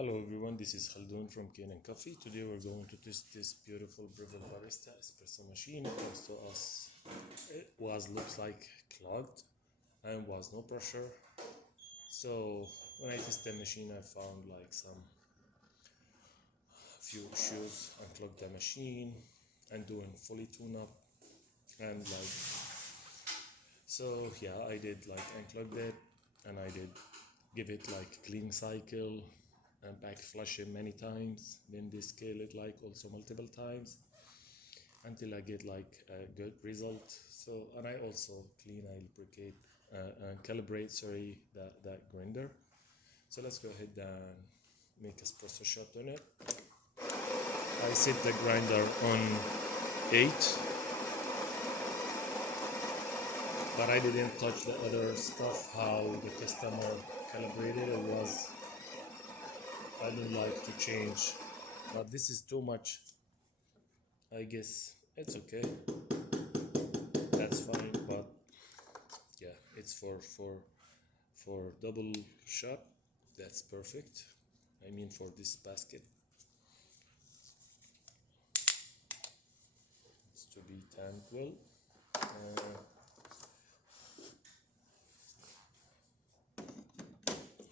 Hello everyone, this is Khaldun from Kanen Coffee. Today we're going to test this beautiful Breveille Barista espresso machine. It comes to us, looks like clogged and was no pressure. So when I tested the machine, I found like some few issues, unclogged the machine and doing fully tune up and like, so yeah, I did like unclogged it and I did give it like clean cycle and back flush it many times, then descale it like also multiple times until I get like a good result. So, and I also clean, I lubricate and calibrate, that grinder. So let's go ahead and make espresso shot on it. I set the grinder on 8, but I didn't touch the other stuff, how the customer calibrated it was. I don't like to change, but this is too much. I guess it's okay. That's fine, but yeah, it's for double shot. That's perfect. I mean for this basket. It's to be timed well.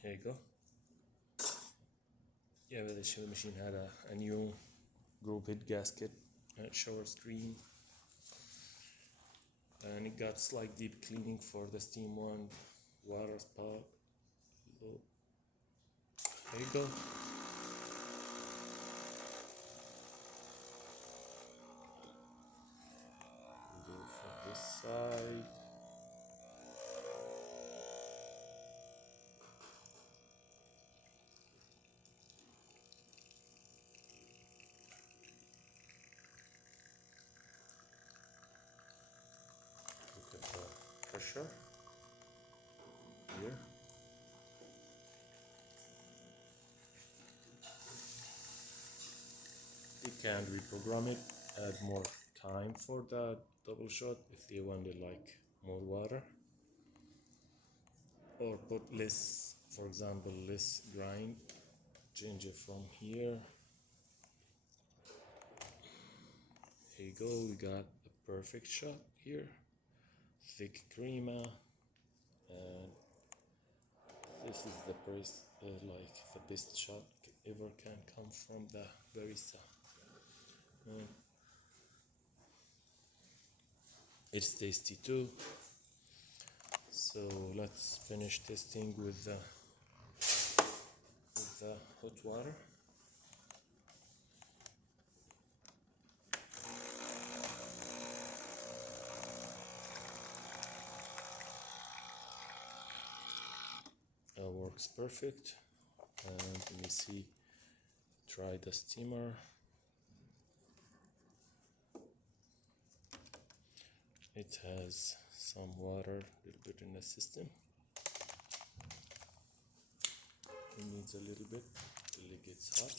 Here you go. Yeah, well, the machine had a new group head gasket, shower screen, and it got like deep cleaning for the steam one, water spout. So there you go. Go for this side. Look at the pressure here. You can reprogram it, add more time for the double shot if you wanted like more water, or put less, for example, less grind, change it from here. Here you go, we got a perfect shot here, thick crema, and this is the best, like the best shot ever can come from the Barista. It's tasty too. So let's finish testing with the hot water. Works perfect. And let me see, try the steamer. It has some water, a little bit in the system. It needs a little bit till it gets hot.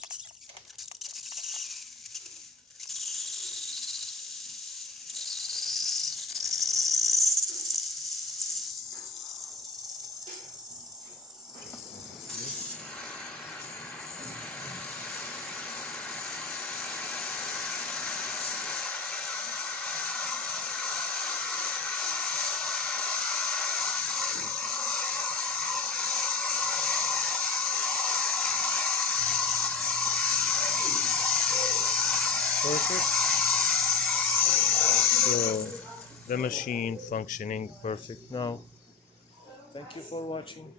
Perfect. So the machine functioning perfect now. Thank you for watching.